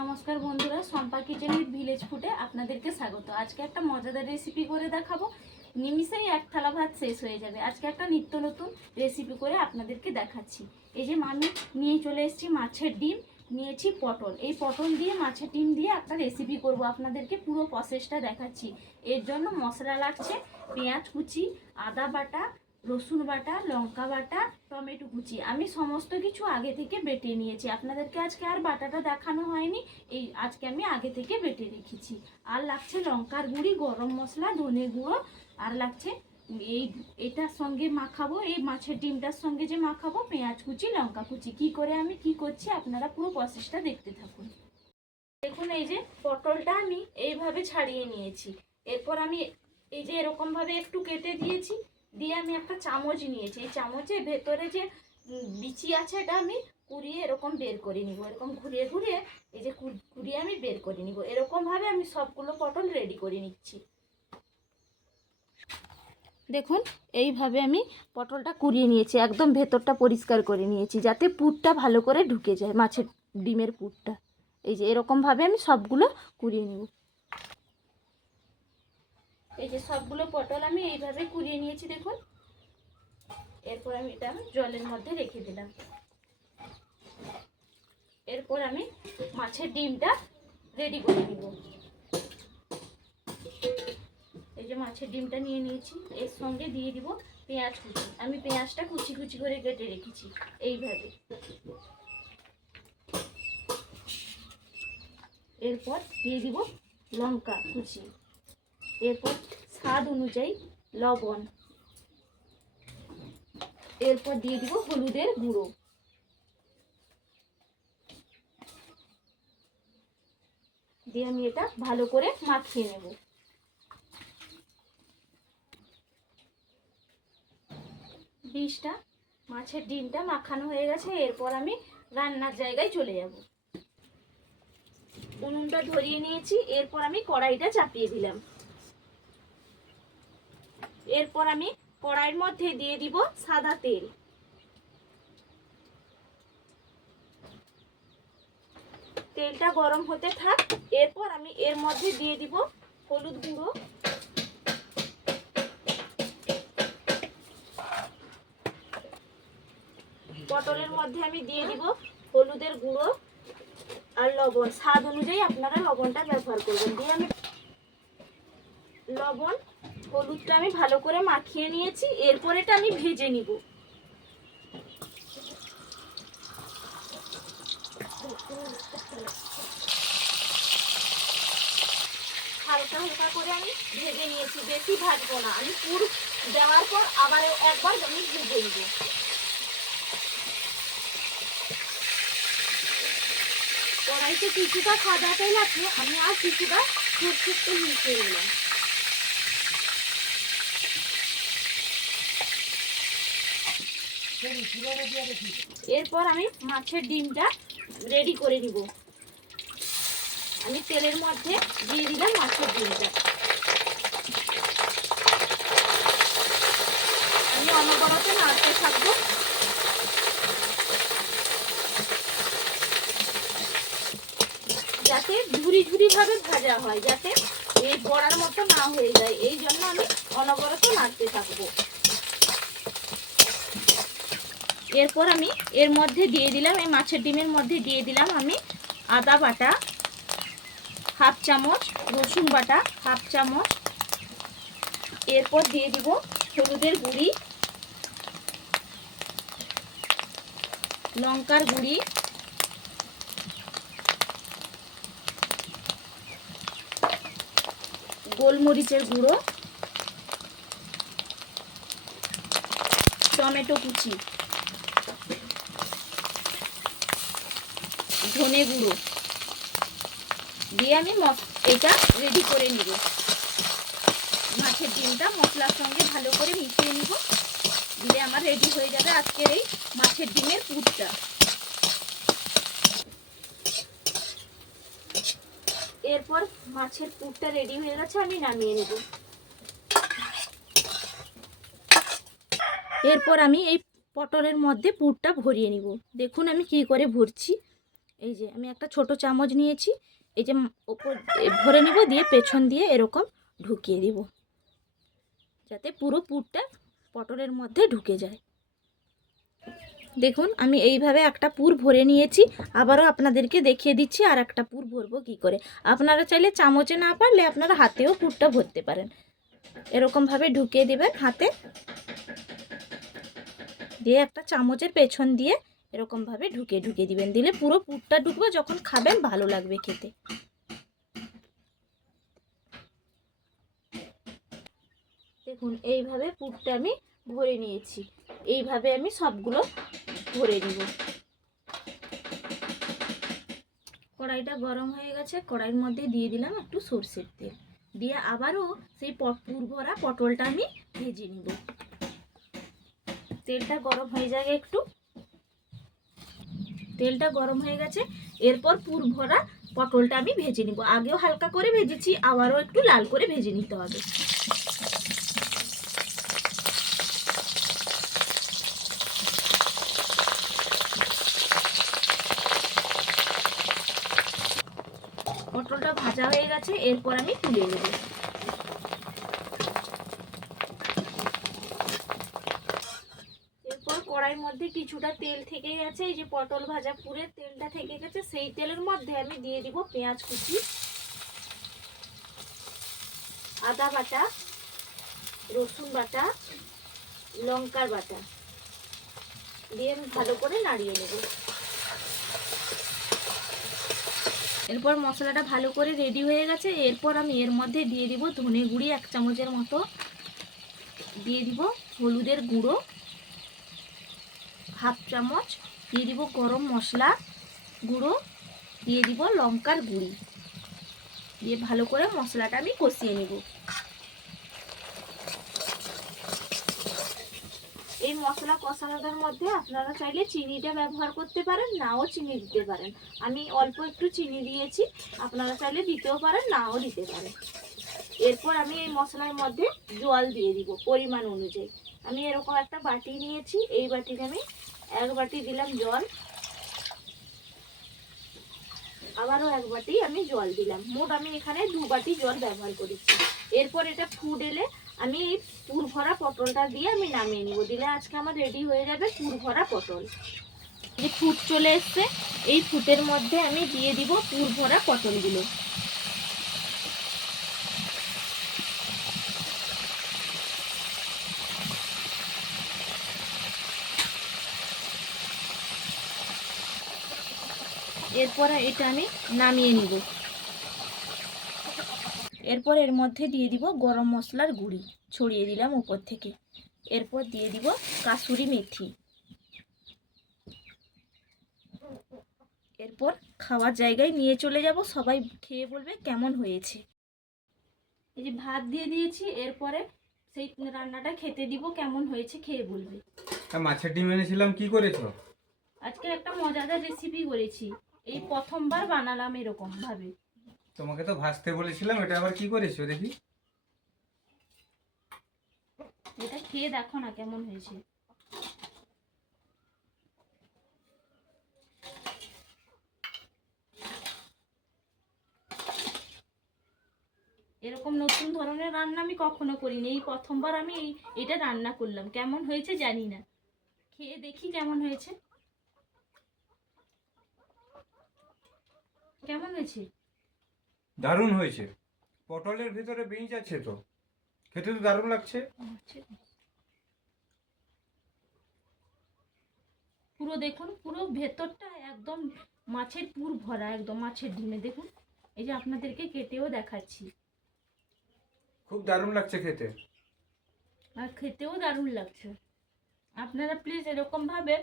নমস্কার বন্ধুরা সম্পা কিচেনের ভিলেজ ফুটে আপনাদেরকে স্বাগত। আজকে একটা মজাদার রেসিপি করে দেখাবো। নিমিষেই এক থালা ভাত শেষ হয়ে যাবে। আজকে একটা নিত্য নতুন রেসিপি করে আপনাদেরকে দেখাচ্ছি। এই যে আমি নিয়ে চলে এসেছি মাছের ডিম, নিয়েছি পটল। এই পটল দিয়ে, মাছের ডিম দিয়ে একটা রেসিপি করব। আপনাদেরকে পুরো প্রসেসটা দেখাচ্ছি। এর জন্য মশলা লাগছে, পেঁয়াজ কুচি, আদা বাটা রসুন বাটা, লঙ্কা বাটা, টমেটো কুচি। আমি সমস্ত কিছু আগে থেকে বেটে নিয়েছি। আপনাদেরকে আজকে আর বাটাটা দেখানো হয়নি। এই আজকে আমি আগে থেকে বেটে রেখেছি। আর লাগছে লঙ্কার গুঁড়ি, গরম মশলা, ধনে গুঁড়ো। আর লাগছে এই এটার সঙ্গে মাখাবো, এই মাছের ডিমটার সঙ্গে যে মাখাবো, পেঁয়াজ কুচি, লঙ্কা কুচি। কি করে আমি, কি করছি, আপনারা পুরো প্রসেসটা দেখতে থাকুন। দেখুন, এই যে পটলটা আমি এইভাবে ছাড়িয়ে নিয়েছি। এরপর আমি এই যে এরকমভাবে একটু কেটে দিয়েছি। দিয়ে আমি একটা চামচ নিয়েছি। এই চামচের ভেতরে যে বিচি আছে এটা আমি কুড়িয়ে এরকম বের করে নিব। এরকম ঘুরিয়ে ঘুরিয়ে এই যে কুড়- কুড়িয়ে আমি বের করে নিব। এরকমভাবে আমি সবগুলো পটল রেডি করে নিচ্ছি। দেখুন, এইভাবে আমি পটলটা কুড়িয়ে নিয়েছি। একদম ভেতরটা পরিষ্কার করে নিয়েছি, যাতে পুরটা ভালো করে ঢুকে যায়, মাছের ডিমের পুরটা। এই যে এরকমভাবে আমি সবগুলো কুড়িয়ে নিব। এই যে সবগুলো পটল আমি এইভাবে কুড়িয়ে নিয়েছি, দেখুন। এরপর আমি এটা জলের মধ্যে রেখে দিলাম। এরপর আমি মাছের ডিমটা রেডি করে নিব। এই যে মাছের ডিমটা নিয়ে নিয়েছি, এর সঙ্গে দিয়ে দিব পেঁয়াজ কুচি। আমি পেঁয়াজটা কুচি কুচি করে কেটে রেখেছি, এইভাবে। এরপর দিয়ে দিব লঙ্কা কুচি। এরপর স্বাদ অনুযায়ী লবণ। এরপর দিয়ে দিব হলুদের গুঁড়ো। দিয়ে আমি এটা ভালো করে মাখিয়ে নেব। বিষটা, মাছের ডিমটা মাখানো হয়ে গেছে, এরপর আমি রান্নার জায়গায় চলে যাব। উনুনটা ধরিয়ে নিয়েছি, এরপর আমি কড়াইটা চাপিয়ে দিলাম। এরপর আমি কড়াইয়ের মধ্যে দিয়ে দিব সাদা তেল। তেলটা গরম হতে থাক, এরপর আমি এর মধ্যে দিয়ে দিব হলুদ গুঁড়ো। পটলের মধ্যে আমি দিয়ে দিব হলুদের গুঁড়ো আর লবণ। স্বাদ অনুযায়ী আপনারা লবণটা ব্যবহার করবেন। দিয়ে আমি লবণ হলুদটা আমি ভালো করে মাখিয়ে নিয়েছি এরপর এটা আমি ভেজে নিব। হালকা হালকা করে আমি ভেজে নিয়েছি, বেশি ভাজবো না। আমি পুর দেওয়ার পর আবার একবার আমি ভেজে নিব। কড়াইতে কিছুটা সাদা তেল আছে, আমি আর কিছুটা সরষের তেল মিশিয়ে নিলাম। এরপর আমি মাছের ডিমটা রেডি করে নিব। আমি তেলের মধ্যে দিয়ে দিলাম মাছের ডিমটা। আমি অনবরত নাড়তে থাকব। যাতে ঝুরি ঝুরি ভাবে ভাজা হয়, যাতে এই বড়ার মতো না হয়ে যায়। এই জন্য আমি অনবরত নাড়তে থাকব। এরপর আমি এর মধ্যে দিয়ে দিলাম, এই মাছের ডিমের মধ্যে দিয়ে দিলাম আমি আদা বাটা, হাফ চামচ, রসুন বাটা, হাফ চামচ। এরপর দিয়ে দিব হলুদের গুঁড়ি, লঙ্কার গুঁড়ি, গোলমরিচের গুঁড়ো, টমেটো কুচি। ধনে গুঁড়ো। দিয়ে আমি এটা রেডি করে নিব। মাছের ডিমটা মশলার সঙ্গে ভালো করে মিশিয়ে নিব। দিলে আমার রেডি হয়ে যাবে আজকের এই মাছের ডিমের পুরটা। এরপর মাছের পুরটা রেডি হয়ে গেছে, আমি নামিয়ে নেব। এরপর আমি এই পটলের মধ্যে পুরটা ভরিয়ে নিব। দেখুন আমি কি করে ভরছি। এই যে আমি একটা ছোট চামচ নিয়েছি, এই যে ওপর ভরে নিব, দিয়ে পেছন দিয়ে এরকম ঢুকিয়ে দিব। যাতে পুরো পুরটা পটলের মধ্যে ঢুকে যায়। দেখুন, আমি এইভাবে একটা পুর ভরে নিয়েছি। আবারও আপনাদেরকে দেখিয়ে দিচ্ছি আর একটা পুর ভরবো কি করে। আপনারা চাইলে চামচে না পারলে আপনারা হাতেও পুরটা ভরতে পারেন। এরকমভাবে ঢুকিয়ে দেবেন হাতে। দিয়ে একটা চামচের পেছন দিয়ে এরকমভাবে ঢুকে ঢুকে দিবেন। দিলে পুরো পুরটা ঢুকবে যখন খাবেন, ভালো লাগবে খেতে। দেখুন, এইভাবে পুরটা আমি ভরে নিয়েছি। এইভাবে আমি সবগুলো ভরে নিব। কড়াইটা গরম হয়ে গেছে, কড়াইয়ের মধ্যে দিয়ে দিলাম একটু সর্ষের তেল। দিয়ে আবারও সেই পুর ভরা পটলটা আমি ভেজে নিব। তেলটা গরম হয়ে যায় একটু। তেলটা গরম হয়ে গেছে, এরপর পুর ভরা পটলটা আমি ভেজে নিব। আগেও হালকা করে ভেজেছি, আবারও একটু লাল করে ভেজে নিতে হবে। পটলটা ভাজা হয়ে গেছে, এরপর আমি তুলে নেব এরপর কড়াইয়ের মধ্যে কিছুটা তেল থেকে গেছে এই যে পটল ভাজা পুরের তেলটা থেকে গেছে, সেই তেলের মধ্যে আমি দিয়ে দিব পেঁয়াজ কুচি, আদা বাটা, রসুন বাটা, লঙ্কার বাটা, দিয়ে আমি ভালো করে নাড়িয়ে নেব। এরপর মশলাটা ভালো করে রেডি হয়ে গেছে, এরপর আমি এর মধ্যে দিয়ে দিব ধনে গুঁড়ি এক চামচের মতো, দিয়ে দিব হলুদের গুঁড়ো হাফ চামচ দিয়ে দিব গরম মশলা গুঁড়ো, দিয়ে দিব লঙ্কার গুঁড়ি। দিয়ে ভালো করে মশলাটা আমি কষিয়ে নেব। এই মশলা কষানোটার মধ্যে আপনারা চাইলে চিনিটা ব্যবহার করতে পারেন, নাও চিনি দিতে পারেন। আমি অল্প একটু চিনি দিয়েছি, আপনারা চাইলে দিতেও পারেন, নাও দিতে পারেন। এরপর আমি এই মশলার মধ্যে জল দিয়ে দিব পরিমাণ অনুযায়ী। আমি এরকম একটা বাটি নিয়েছি, এই বাটিতে আমি এক বাটি দিলাম জল। আবারও এক বাটি আমি জল দিলাম। মোট আমি এখানে দু বাটি জল ব্যবহার করেছি। এরপর এটা ফুড এলে আমি পুর ভরা পটলটা দিয়ে আমি নামিয়ে নিব। দিলে আজকে আমার রেডি হয়ে যাবে পুর ভরা পটল। যে ফুট চলে এসছে। এই ফুটের মধ্যে আমি দিয়ে দিব পুর ভরা পটলগুলো। এরপর এটা আমি নামিয়ে নিব। এরপর এর মধ্যে দিয়ে দিব গরম মশলার গুঁড়ি ছড়িয়ে দিলাম উপর থেকে। এরপর দিয়ে দিব কাসুরি মেথি। এরপর খাওয়ার জায়গায় নিয়ে চলে যাব সবাই খেয়ে বলবে কেমন হয়েছে। এই যে ভাত দিয়ে দিয়েছি এরপরে সেই রান্নাটা খেতে দিব কেমন হয়েছে খেয়ে বলবে। মাছের ডিম এনেছিলাম কি করেছ? আজকে একটা মজাদার রেসিপি করেছি। এই প্রথমবার বানালাম এরকম ভাবে তোমাকে তো ভাজতে বলেছিলাম এটা আবার কি করেছ দেখি? এটা খেয়ে দেখো না কেমন হয়েছে। এরকম নতুন ধরনের রান্না আমি কখনো করিনি এই প্রথমবার আমি এটা রান্না করলাম। কেমন হয়েছে জানি না। খেয়ে দেখি কেমন হয়েছে। কেমন হয়েছে? দারুণ হয়েছে। পটলের ভিতরে বিঞ্চ আছে তো। খেতে তো দারুণ লাগছে। আচ্ছা। পুরো দেখুন পুরো ভেতরটা একদম মাছের পুর ভরা একদম মাছের ডিমে। দেখুন এই যে আপনাদেরকে কেটেও দেখাচ্ছি। খুব দারুণ লাগছে খেতে। আর খেতেও দারুণ লাগছে। আপনারা প্লিজ এরকমভাবে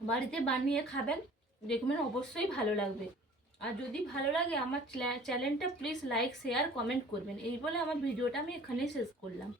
বাড়িতে বানিয়ে খাবেন দেখবেন অবশ্যই ভালো লাগবে। আর যদি ভালো লাগে আমার চ্যানেলটা প্লিজ লাইক শেয়ার কমেন্ট করবেন। এই বলে আমার ভিডিওটা আমি এখানেই শেষ করলাম।